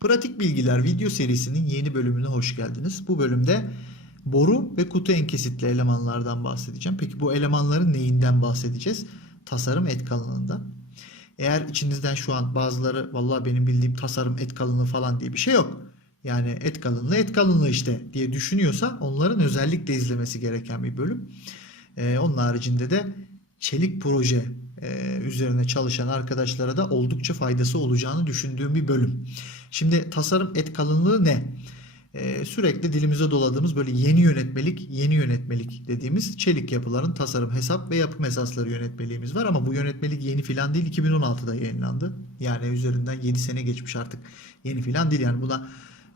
Pratik Bilgiler video serisinin yeni bölümüne hoş geldiniz. Bu bölümde boru ve kutu enkesitli elemanlardan bahsedeceğim. Peki bu elemanların neyinden bahsedeceğiz? Tasarım et kalınlığından. Eğer içinizden şu an bazıları vallahi benim bildiğim tasarım et kalınlığı falan diye bir şey yok. Yani et kalınlığı et kalınlığı işte diye düşünüyorsa onların özellikle izlemesi gereken bir bölüm. Ee, onun haricinde de çelik proje e, üzerine çalışan arkadaşlara da oldukça faydası olacağını düşündüğüm bir bölüm. Şimdi tasarım et kalınlığı ne? Ee, sürekli dilimize doladığımız böyle yeni yönetmelik, yeni yönetmelik dediğimiz çelik yapıların tasarım, hesap ve yapım esasları yönetmeliğimiz var ama bu yönetmelik yeni filan değil 2016'da yayınlandı. Yani üzerinden 7 sene geçmiş artık yeni filan değil yani buna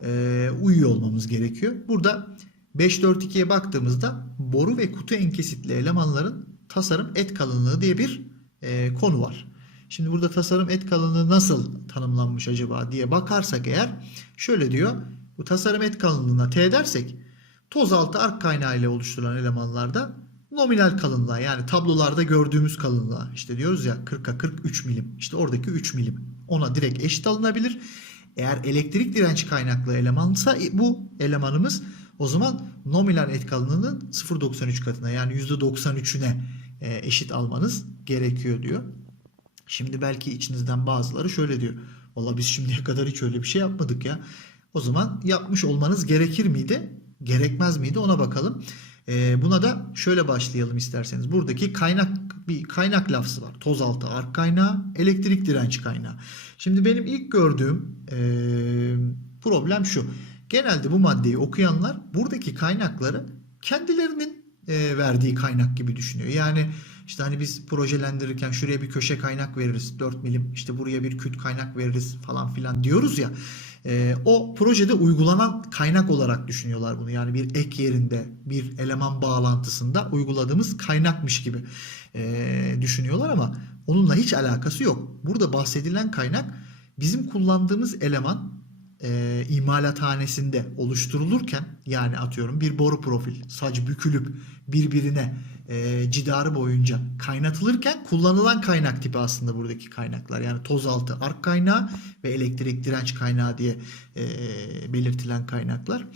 e, uyuyor olmamız gerekiyor. Burada 542'ye baktığımızda boru ve kutu enkesitli elemanların tasarım et kalınlığı diye bir e, konu var. Şimdi burada tasarım et kalınlığı nasıl tanımlanmış acaba diye bakarsak eğer şöyle diyor. Bu tasarım et kalınlığına T dersek toz altı ark kaynağı ile oluşturulan elemanlarda nominal kalınlığa yani tablolarda gördüğümüz kalınlığa işte diyoruz ya 40'a 40 3 milim işte oradaki 3 milim ona direkt eşit alınabilir. Eğer elektrik direnç kaynaklı elemansa bu elemanımız o zaman nominal et kalınlığının 0.93 katına yani %93'üne e, eşit almanız gerekiyor diyor. Şimdi belki içinizden bazıları şöyle diyor. Valla biz şimdiye kadar hiç öyle bir şey yapmadık ya. O zaman yapmış olmanız gerekir miydi? Gerekmez miydi? Ona bakalım. Ee, buna da şöyle başlayalım isterseniz. Buradaki kaynak bir kaynak lafzı var. Toz altı ark kaynağı, elektrik direnç kaynağı. Şimdi benim ilk gördüğüm ee, problem şu. Genelde bu maddeyi okuyanlar buradaki kaynakları kendilerinin e, verdiği kaynak gibi düşünüyor. Yani işte hani biz projelendirirken şuraya bir köşe kaynak veririz 4 milim işte buraya bir küt kaynak veririz falan filan diyoruz ya. E, o projede uygulanan kaynak olarak düşünüyorlar bunu. Yani bir ek yerinde bir eleman bağlantısında uyguladığımız kaynakmış gibi e, düşünüyorlar ama onunla hiç alakası yok. Burada bahsedilen kaynak bizim kullandığımız eleman e, imalathanesinde oluşturulurken yani atıyorum bir boru profil sac bükülüp birbirine e, cidarı boyunca kaynatılırken kullanılan kaynak tipi aslında buradaki kaynaklar. Yani toz altı ark kaynağı ve elektrik direnç kaynağı diye e, belirtilen kaynaklar.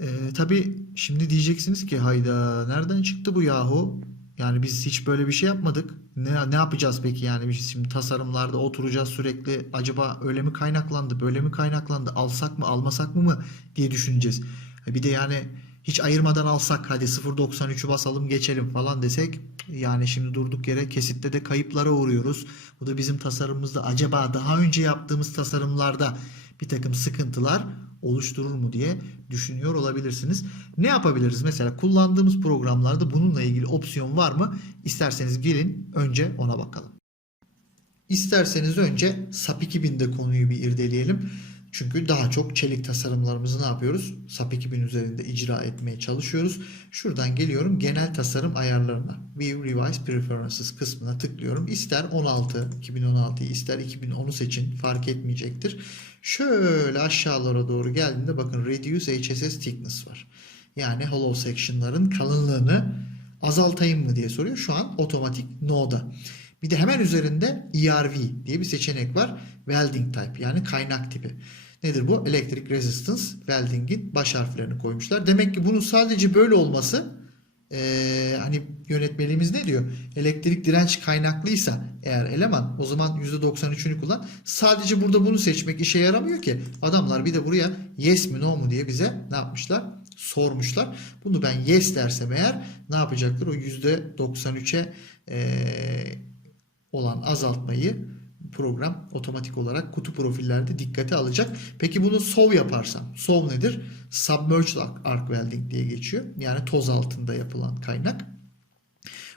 E, tabii şimdi diyeceksiniz ki hayda nereden çıktı bu yahu? Yani biz hiç böyle bir şey yapmadık. Ne, ne yapacağız peki yani biz şimdi tasarımlarda oturacağız sürekli acaba öyle mi kaynaklandı böyle mi kaynaklandı alsak mı almasak mı mı diye düşüneceğiz. Bir de yani hiç ayırmadan alsak hadi 0.93'ü basalım geçelim falan desek yani şimdi durduk yere kesitte de kayıplara uğruyoruz. Bu da bizim tasarımımızda acaba daha önce yaptığımız tasarımlarda bir takım sıkıntılar oluşturur mu diye düşünüyor olabilirsiniz. Ne yapabiliriz? Mesela kullandığımız programlarda bununla ilgili opsiyon var mı? İsterseniz gelin önce ona bakalım. İsterseniz önce SAP 2000'de konuyu bir irdeleyelim. Çünkü daha çok çelik tasarımlarımızı ne yapıyoruz? SAP 2000 üzerinde icra etmeye çalışıyoruz. Şuradan geliyorum genel tasarım ayarlarına. View Revise Preferences kısmına tıklıyorum. İster 16 2016'yı ister 2010'u seçin fark etmeyecektir. Şöyle aşağılara doğru geldiğinde bakın Reduce HSS Thickness var. Yani hollow section'ların kalınlığını azaltayım mı diye soruyor. Şu an otomatik no'da. Bir de hemen üzerinde ERV diye bir seçenek var. Welding type yani kaynak tipi. Nedir bu? Electric Resistance Welding'in baş harflerini koymuşlar. Demek ki bunun sadece böyle olması ee, hani yönetmeliğimiz ne diyor? Elektrik direnç kaynaklıysa eğer eleman o zaman %93'ünü kullan. Sadece burada bunu seçmek işe yaramıyor ki. Adamlar bir de buraya yes mi no mu diye bize ne yapmışlar? Sormuşlar. Bunu ben yes dersem eğer ne yapacaktır? O %93'e ee, olan azaltmayı program otomatik olarak kutu profillerde dikkate alacak. Peki bunu SOV yaparsam, SOV nedir? Submerged Arc Welding diye geçiyor. Yani toz altında yapılan kaynak.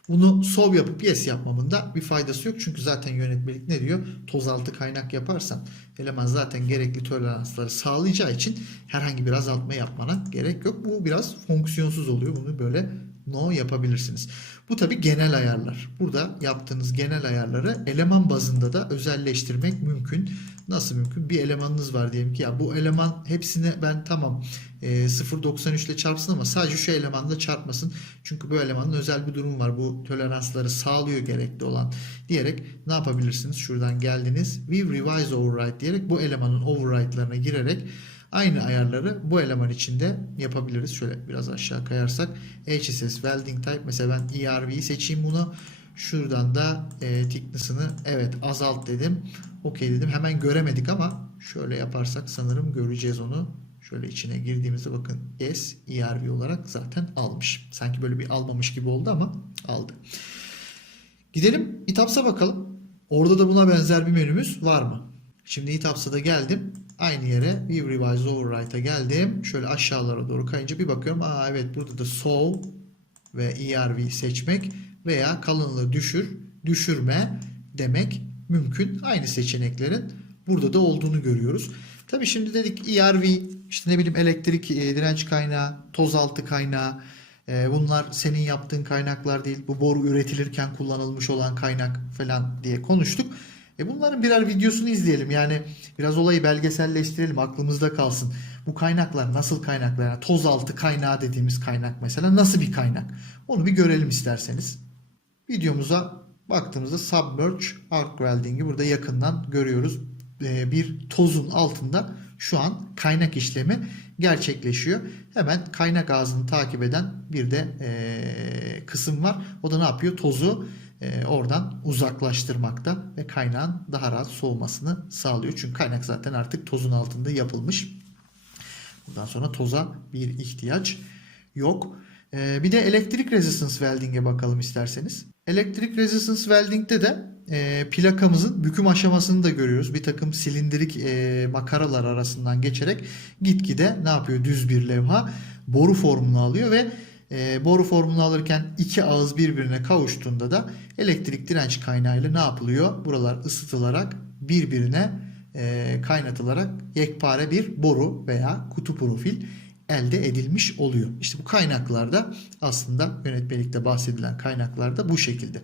Bunu SOV yapıp yes yapmamın da bir faydası yok. Çünkü zaten yönetmelik ne diyor? Toz altı kaynak yaparsan eleman zaten gerekli toleransları sağlayacağı için herhangi bir azaltma yapmana gerek yok. Bu biraz fonksiyonsuz oluyor. Bunu böyle no yapabilirsiniz. Bu tabi genel ayarlar. Burada yaptığınız genel ayarları eleman bazında da özelleştirmek mümkün. Nasıl mümkün? Bir elemanınız var diyelim ki ya bu eleman hepsini ben tamam e, 0.93 ile çarpsın ama sadece şu elemanla çarpmasın. Çünkü bu elemanın özel bir durum var. Bu toleransları sağlıyor gerekli olan diyerek ne yapabilirsiniz? Şuradan geldiniz. We revise override diyerek bu elemanın override'larına girerek Aynı ayarları bu eleman içinde yapabiliriz. Şöyle biraz aşağı kayarsak HSS welding type mesela ben ERV'yi seçeyim bunu. Şuradan da e, thickness'ını evet azalt dedim. Okey dedim. Hemen göremedik ama şöyle yaparsak sanırım göreceğiz onu. Şöyle içine girdiğimizde bakın yes ERV olarak zaten almış. Sanki böyle bir almamış gibi oldu ama aldı. Gidelim Itaps'a bakalım. Orada da buna benzer bir menümüz var mı? Şimdi Itaps'a da geldim. Aynı yere View Revise Overwrite'a geldim. Şöyle aşağılara doğru kayınca bir bakıyorum. Aa evet burada da Solve ve ERV seçmek veya kalınlığı düşür, düşürme demek mümkün. Aynı seçeneklerin burada da olduğunu görüyoruz. Tabi şimdi dedik ERV işte ne bileyim elektrik e, direnç kaynağı, toz altı kaynağı e, bunlar senin yaptığın kaynaklar değil. Bu boru üretilirken kullanılmış olan kaynak falan diye konuştuk. E bunların birer videosunu izleyelim. Yani biraz olayı belgeselleştirelim. Aklımızda kalsın. Bu kaynaklar nasıl kaynaklar? Yani toz altı kaynağı dediğimiz kaynak mesela nasıl bir kaynak? Onu bir görelim isterseniz. Videomuza baktığımızda submerge arc welding'i burada yakından görüyoruz. E, bir tozun altında şu an kaynak işlemi gerçekleşiyor. Hemen kaynak ağzını takip eden bir de e, kısım var. O da ne yapıyor? Tozu e, oradan uzaklaştırmakta ve kaynağın daha rahat soğumasını sağlıyor. Çünkü kaynak zaten artık tozun altında yapılmış. Bundan sonra toza bir ihtiyaç yok. E, bir de elektrik resistance welding'e bakalım isterseniz. Elektrik resistance welding'de de e, plakamızın büküm aşamasını da görüyoruz. Bir takım silindirik e, makaralar arasından geçerek gitgide ne yapıyor? Düz bir levha boru formunu alıyor ve e, boru formunu alırken iki ağız birbirine kavuştuğunda da elektrik direnç kaynağıyla ne yapılıyor? Buralar ısıtılarak birbirine e, kaynatılarak yekpare bir boru veya kutu profil elde edilmiş oluyor. İşte bu kaynaklarda aslında yönetmelikte bahsedilen kaynaklarda bu şekilde.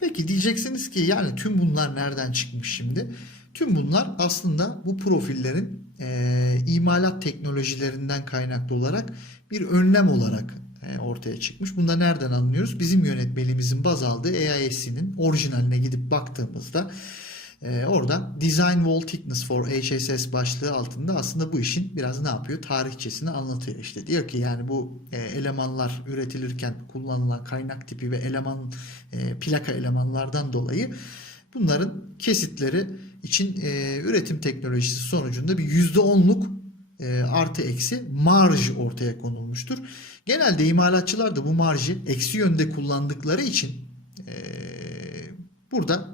Peki diyeceksiniz ki yani tüm bunlar nereden çıkmış şimdi? Tüm bunlar aslında bu profillerin e, imalat teknolojilerinden kaynaklı olarak bir önlem olarak ortaya çıkmış. Bunda nereden anlıyoruz? Bizim yönetmeliğimizin baz aldığı AISC'nin orijinaline gidip baktığımızda e, orada Design Wall Thickness for HSS başlığı altında aslında bu işin biraz ne yapıyor? Tarihçesini anlatıyor işte. Diyor ki yani bu e, elemanlar üretilirken kullanılan kaynak tipi ve eleman plaka elemanlardan dolayı bunların kesitleri için üretim teknolojisi sonucunda bir %10'luk artı eksi marj ortaya konulmuştur. Genelde imalatçılar da bu marjı eksi yönde kullandıkları için e, burada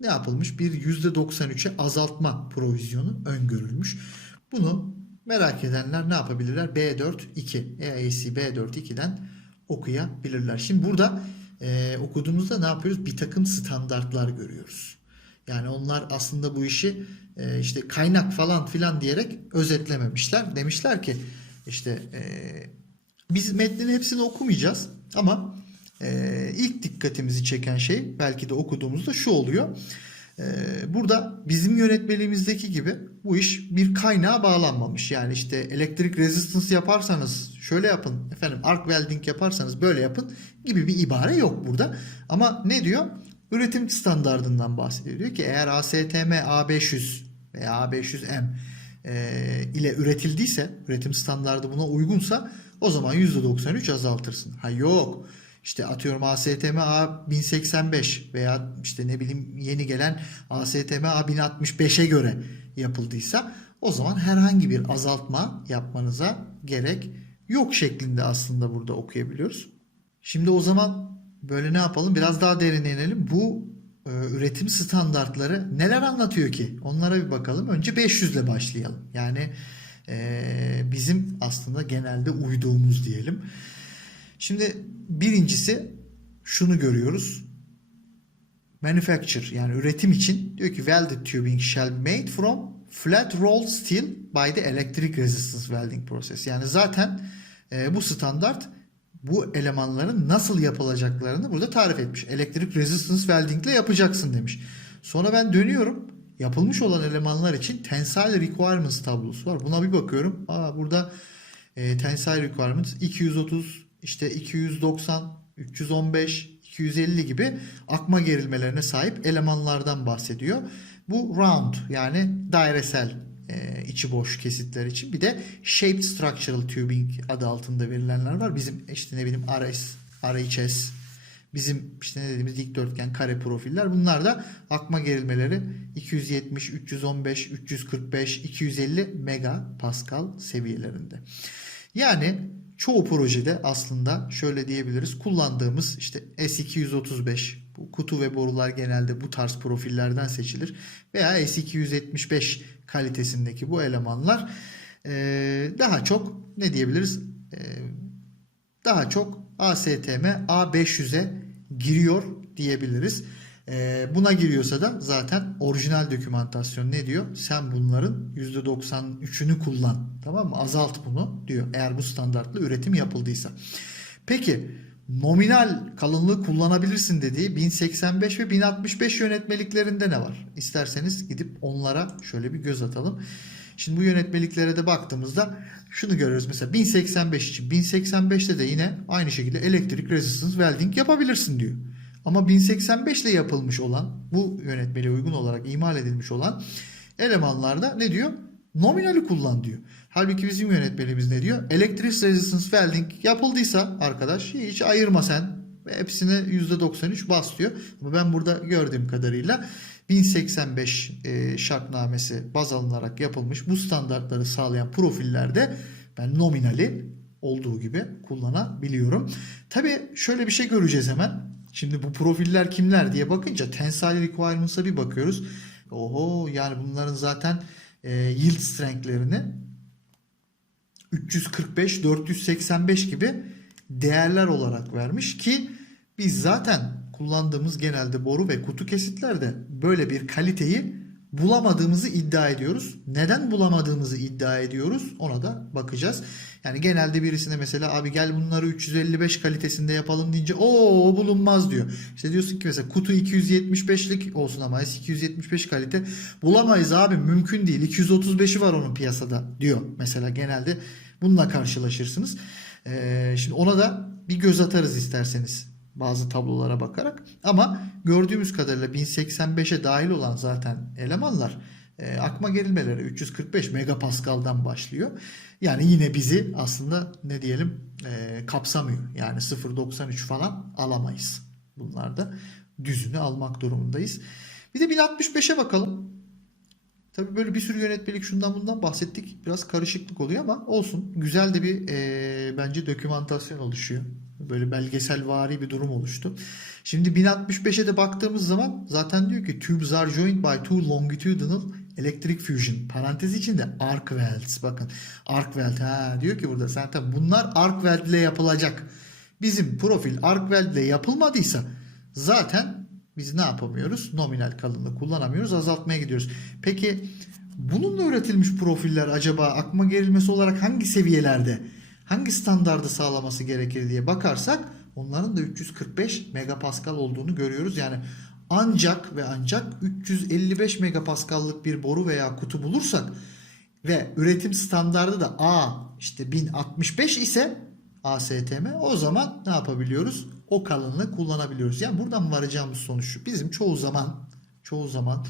ne yapılmış? Bir %93'e azaltma provizyonu öngörülmüş. Bunu merak edenler ne yapabilirler? B42, EAC B42'den okuyabilirler. Şimdi burada e, okuduğumuzda ne yapıyoruz? Bir takım standartlar görüyoruz. Yani onlar aslında bu işi e, işte kaynak falan filan diyerek özetlememişler. Demişler ki işte e, biz metnin hepsini okumayacağız ama e, ilk dikkatimizi çeken şey belki de okuduğumuzda şu oluyor. E, burada bizim yönetmeliğimizdeki gibi bu iş bir kaynağa bağlanmamış. Yani işte elektrik resistance yaparsanız şöyle yapın efendim arc welding yaparsanız böyle yapın gibi bir ibare yok burada. Ama ne diyor? Üretim standardından bahsediyor. Diyor ki eğer ASTM A500 veya A500M e, ile üretildiyse, üretim standardı buna uygunsa o zaman %93 azaltırsın. Ha yok. İşte atıyorum ASTM A1085 veya işte ne bileyim yeni gelen ASTM A1065'e göre yapıldıysa o zaman herhangi bir azaltma yapmanıza gerek yok şeklinde aslında burada okuyabiliyoruz. Şimdi o zaman böyle ne yapalım? Biraz daha derine inelim. Bu e, üretim standartları neler anlatıyor ki? Onlara bir bakalım. Önce 500 ile başlayalım. Yani e, bizim aslında genelde uyduğumuz diyelim. Şimdi birincisi şunu görüyoruz. Manufacture yani üretim için diyor ki welded tubing shall be made from flat rolled steel by the electric resistance welding process. Yani zaten e, bu standart bu elemanların nasıl yapılacaklarını burada tarif etmiş. Elektrik resistance welding ile yapacaksın demiş. Sonra ben dönüyorum. Yapılmış olan elemanlar için tensile requirements tablosu var. Buna bir bakıyorum. Aa burada e, tensile requirements 230 işte 290 315 250 gibi akma gerilmelerine sahip elemanlardan bahsediyor. Bu round yani dairesel e, içi boş kesitler için. Bir de shaped structural tubing adı altında verilenler var. Bizim işte ne bileyim RS, RHS, bizim işte ne dediğimiz dikdörtgen kare profiller. Bunlar da akma gerilmeleri 270, 315, 345, 250 megapascal seviyelerinde. Yani çoğu projede aslında şöyle diyebiliriz kullandığımız işte S235 bu kutu ve borular genelde bu tarz profillerden seçilir veya S275 kalitesindeki bu elemanlar daha çok ne diyebiliriz daha çok ASTM A500'e giriyor diyebiliriz. Eee, buna giriyorsa da zaten orijinal dokümantasyon ne diyor? Sen bunların %93'ünü kullan. Tamam mı? Azalt bunu diyor. Eğer bu standartla üretim yapıldıysa. Peki nominal kalınlığı kullanabilirsin dediği 1085 ve 1065 yönetmeliklerinde ne var? İsterseniz gidip onlara şöyle bir göz atalım. Şimdi bu yönetmeliklere de baktığımızda şunu görüyoruz mesela 1085 için 1085'te de yine aynı şekilde elektrik resistance welding yapabilirsin diyor. Ama 1085 ile yapılmış olan bu yönetmeliğe uygun olarak imal edilmiş olan elemanlarda ne diyor? Nominali kullan diyor. Halbuki bizim yönetmenimiz ne diyor? Elektrik resistance welding yapıldıysa arkadaş hiç ayırma sen. Ve Hepsine %93 bas diyor. Ama ben burada gördüğüm kadarıyla 1085 e, şartnamesi baz alınarak yapılmış bu standartları sağlayan profillerde ben nominali olduğu gibi kullanabiliyorum. Tabi şöyle bir şey göreceğiz hemen. Şimdi bu profiller kimler diye bakınca tensile requirements'a bir bakıyoruz. Oho yani bunların zaten e, yield strength'lerini 345, 485 gibi değerler olarak vermiş ki biz zaten kullandığımız genelde boru ve kutu kesitlerde böyle bir kaliteyi bulamadığımızı iddia ediyoruz. Neden bulamadığımızı iddia ediyoruz ona da bakacağız. Yani genelde birisine mesela abi gel bunları 355 kalitesinde yapalım deyince o bulunmaz diyor. İşte diyorsun ki mesela kutu 275'lik olsun ama S275 kalite bulamayız abi mümkün değil. 235'i var onun piyasada diyor mesela genelde bununla karşılaşırsınız. Ee, şimdi ona da bir göz atarız isterseniz bazı tablolara bakarak. Ama gördüğümüz kadarıyla 1085'e dahil olan zaten elemanlar e, akma gerilmeleri 345 megapaskaldan başlıyor. Yani yine bizi aslında ne diyelim e, kapsamıyor. Yani 0.93 falan alamayız. Bunlarda düzünü almak durumundayız. Bir de 1065'e bakalım. Tabii böyle bir sürü yönetmelik şundan bundan bahsettik. Biraz karışıklık oluyor ama olsun. Güzel de bir e, bence dokümantasyon oluşuyor. Böyle belgesel vari bir durum oluştu. Şimdi 1065'e de baktığımız zaman zaten diyor ki tubes are joined by two longitudinal electric fusion. Parantez içinde arc welds. Bakın arc weld ha diyor ki burada zaten bunlar arc weld ile yapılacak. Bizim profil arc weld ile yapılmadıysa zaten biz ne yapamıyoruz? Nominal kalınlığı kullanamıyoruz. Azaltmaya gidiyoruz. Peki bununla üretilmiş profiller acaba akma gerilmesi olarak hangi seviyelerde, hangi standardı sağlaması gerekir diye bakarsak onların da 345 megapascal olduğunu görüyoruz. Yani ancak ve ancak 355 megapaskallık bir boru veya kutu bulursak ve üretim standardı da A işte 1065 ise ASTM o zaman ne yapabiliyoruz? O kalınlığı kullanabiliyoruz. Yani buradan varacağımız sonuç şu. Bizim çoğu zaman çoğu zaman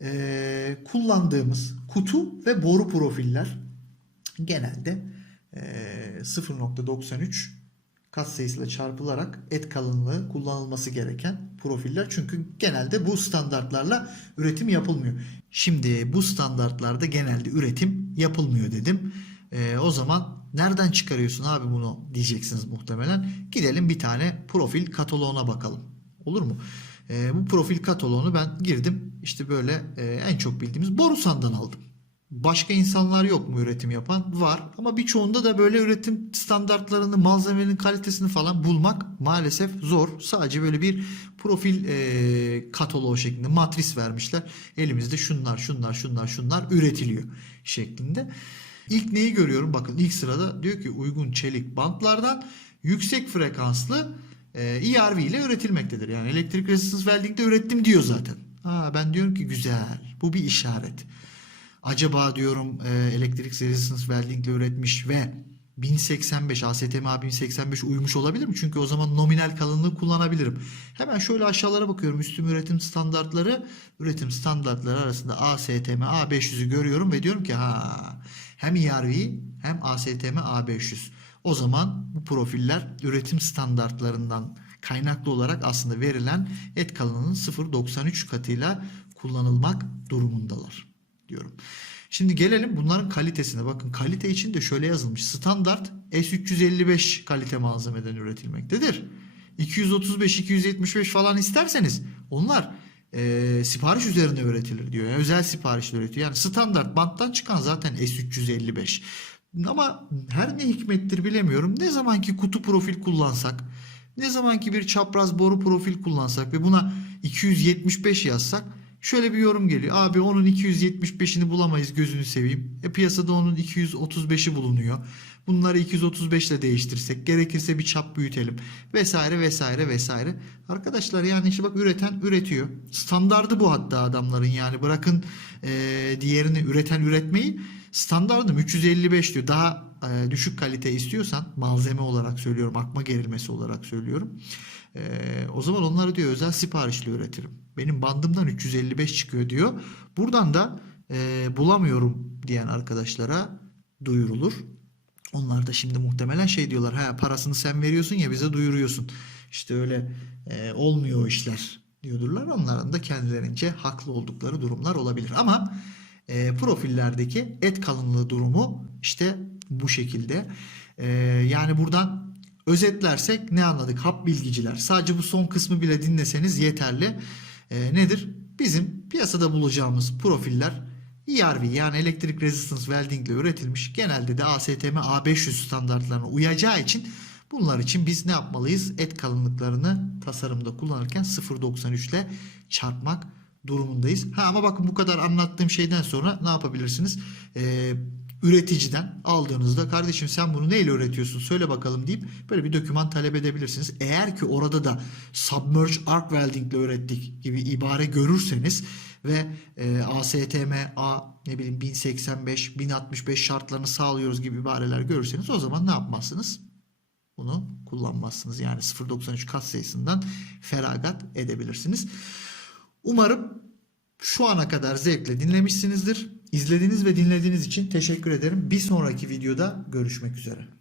eee, kullandığımız kutu ve boru profiller genelde eee 0.93 katsayısıyla çarpılarak et kalınlığı kullanılması gereken profiller. Çünkü genelde bu standartlarla üretim yapılmıyor. Şimdi bu standartlarda genelde üretim yapılmıyor dedim. Ee, o zaman nereden çıkarıyorsun abi bunu diyeceksiniz muhtemelen. Gidelim bir tane profil kataloğuna bakalım. Olur mu? Ee, bu profil kataloğunu ben girdim. İşte böyle e, en çok bildiğimiz Borusan'dan aldım. Başka insanlar yok mu üretim yapan? Var. Ama birçoğunda da böyle üretim standartlarını, malzemenin kalitesini falan bulmak maalesef zor. Sadece böyle bir profil e, kataloğu şeklinde matris vermişler. Elimizde şunlar, şunlar, şunlar, şunlar üretiliyor şeklinde. İlk neyi görüyorum? Bakın ilk sırada diyor ki uygun çelik bantlardan yüksek frekanslı e, ERV ile üretilmektedir. Yani elektrik resistance welding'de ürettim diyor zaten. Ha, ben diyorum ki güzel. Bu bir işaret. Acaba diyorum e, elektrik resistance welding ile üretmiş ve 1085 ASTM 1085 uymuş olabilir mi? Çünkü o zaman nominal kalınlığı kullanabilirim. Hemen şöyle aşağılara bakıyorum. Üstüm üretim standartları, üretim standartları arasında ASTM A500'ü görüyorum ve diyorum ki ha hem ERV hem ASTM A500. O zaman bu profiller üretim standartlarından kaynaklı olarak aslında verilen et kalınlığının 0.93 katıyla kullanılmak durumundalar diyorum. Şimdi gelelim bunların kalitesine. Bakın kalite için de şöyle yazılmış. Standart S355 kalite malzemeden üretilmektedir. 235, 275 falan isterseniz onlar e, sipariş üzerine üretilir diyor. Yani özel sipariş üretiyor. Yani standart banttan çıkan zaten S355. Ama her ne hikmettir bilemiyorum. Ne zamanki kutu profil kullansak, ne zamanki bir çapraz boru profil kullansak ve buna 275 yazsak şöyle bir yorum geliyor. Abi onun 275'ini bulamayız gözünü seveyim. E, piyasada onun 235'i bulunuyor. Bunları 235 ile değiştirsek gerekirse bir çap büyütelim vesaire vesaire vesaire. Arkadaşlar yani işte bak üreten üretiyor. Standardı bu hatta adamların yani bırakın e, diğerini üreten üretmeyi standardım 355 diyor. Daha e, düşük kalite istiyorsan malzeme olarak söylüyorum akma gerilmesi olarak söylüyorum. E, o zaman onları diyor özel siparişle üretirim. Benim bandımdan 355 çıkıyor diyor. Buradan da e, bulamıyorum diyen arkadaşlara duyurulur. Onlar da şimdi muhtemelen şey diyorlar. Ha parasını sen veriyorsun ya bize duyuruyorsun. İşte öyle e, olmuyor o işler diyordurlar. Onların da kendilerince haklı oldukları durumlar olabilir. Ama e, profillerdeki et kalınlığı durumu işte bu şekilde. E, yani buradan özetlersek ne anladık? Hap bilgiciler. Sadece bu son kısmı bile dinleseniz yeterli. E, nedir? Bizim piyasada bulacağımız profiller ERV yani elektrik resistance welding ile üretilmiş. Genelde de ASTM A500 standartlarına uyacağı için bunlar için biz ne yapmalıyız? Et kalınlıklarını tasarımda kullanırken 0.93 ile çarpmak durumundayız. Ha ama bakın bu kadar anlattığım şeyden sonra ne yapabilirsiniz? Ee, üreticiden aldığınızda kardeşim sen bunu neyle üretiyorsun söyle bakalım deyip böyle bir doküman talep edebilirsiniz. Eğer ki orada da submerge arc welding ile ürettik gibi ibare görürseniz ve e, ASTM A ne bileyim 1085 1065 şartlarını sağlıyoruz gibi ibareler görürseniz o zaman ne yapmazsınız? Bunu kullanmazsınız. Yani 0.93 kat sayısından feragat edebilirsiniz. Umarım şu ana kadar zevkle dinlemişsinizdir. İzlediğiniz ve dinlediğiniz için teşekkür ederim. Bir sonraki videoda görüşmek üzere.